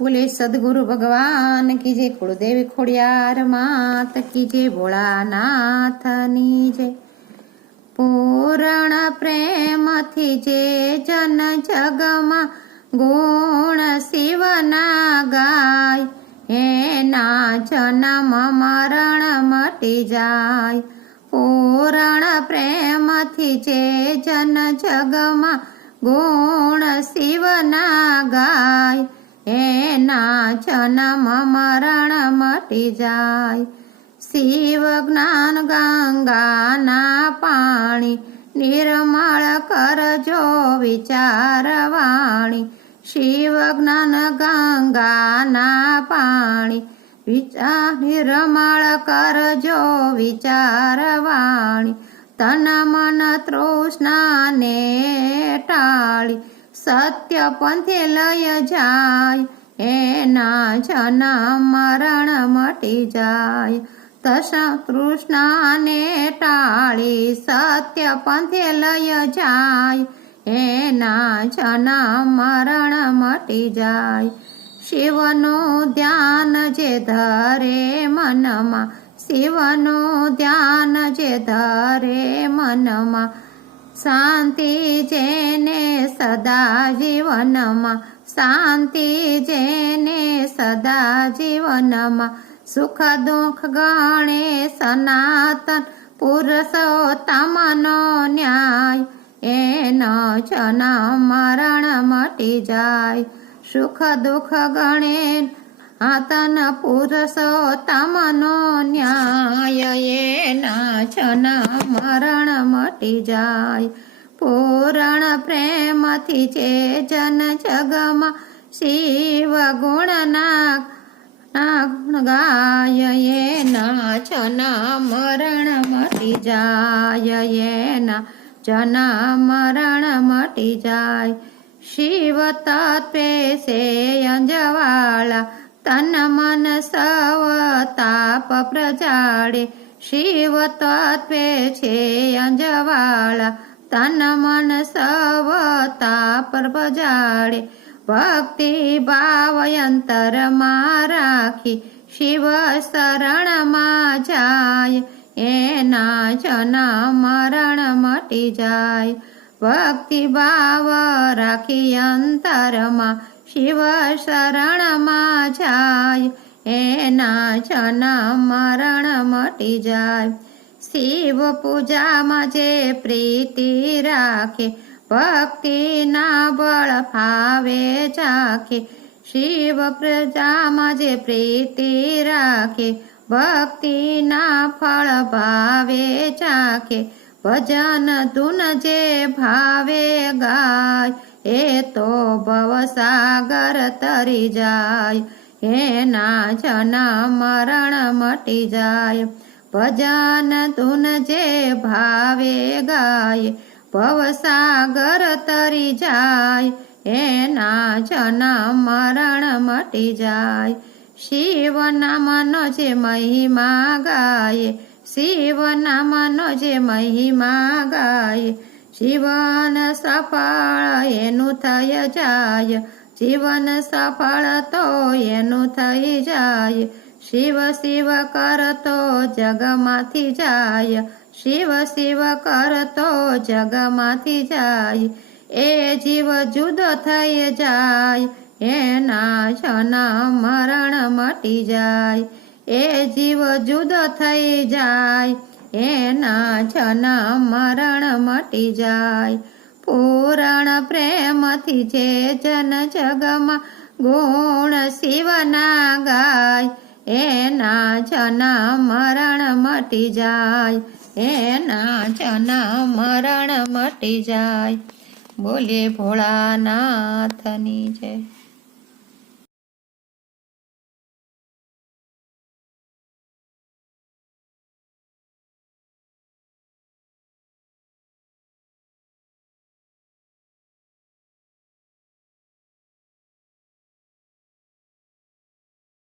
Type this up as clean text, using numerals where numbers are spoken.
बोले सदगुरु भगवान की जय, कुलदेवी खोड़ियार मात की जय, भोळानाथनी जय। पूर्ण प्रेम थी जे जन जगमा गुण शिवना गाय, एना जन्म मरण मटी जाय। पूर्ण प्रेम थी जे जन जगमा गुण शिवना गाय, एना जन्म मरण मटी जाय। शिव ज्ञान गंगा ना पाणी, निर्मळ करजो विचार वाणी। शिव ज्ञान गंगा ना पाणी, निर्मळ करजो विचार वाणी। तन मन तृष्णा ने टाळी, सत्य पंथे लय जाय, एना जन्म मरण मटी जाय। तसा तृष्णाने टाळी, सत्य पंथे लय जाय, एना जन्म मरण मटी जाय। शिवनो ध्यान जे धरे मनमा, शिवनो ध्यान जे धरे मनमा, शांति जेने सदा जीवनमा, शांति जेने सदा जीवनमा। सुख दुख गणे सनातन पुरुषोत्तमनो न्याय, एनो जन्म मरण मटी जाय। सुख दुख गणे आतन पुरुषोत्तमनो न्याय, एना जन्म मरण मटी जाय। पूर्ण प्रेम थी जे जन जगमा शिव गुणना गाय, एना जन्म मरण मटी जाय, एना जन्म मरण मटी जाय। शिव तत्वे से अंजवाला, तन मन सव ताप प्रजाळे। शिव तत्वे छे अंजवाला, तन मन सव ताप प्रजाळे। भक्ति भाव अंतर मा राखी, शिव शरण मा जाय, एना जन्म मरण मटी जाय। भक्ति भाव राखी अंतर मा, शिव शरण मा जाय, एना जन्म मरण मटी जाय। शिव पूजा मजे प्रीति राखे, भक्ति ना बळ फावे जाखे। शिव पूजा मजे प्रीति राखे, भक्ति ना फळ भावे जाखे। भजन धुन जे भावे गाय, ए तो भवसागर तरी जाय, एना जन्म मरण मटी जाय। भजन धुन जे भावे गाय, भवसागर तरी जाय, एना जन्म मरण मटी जाय। शिव नामनो जे महिमा गाय, शिव नामनो जे महिमा गाय, जीवन सफળ એનું થઈ જાય, જીવન સફળ તો એનું થઈ જાય। શિવ શિવ કરતો જગમાંથી જાય, શિવ શિવ કરતો જગમાંથી જાય। એ જીવ જુદો થઈ જાય, એના જન્મ મરણ મટી જાય। એ જીવ જુદો થઈ જાય, એના જન્મ મરણ મટી જાય। પૂરણ પ્રેમથી જે જન જગમાં ગુણ શિવના ગાય, એના જન્મ મરણ મટી જાય, એના જન્મ મરણ મટી જાય। બોલે ભોળાનાથની જય।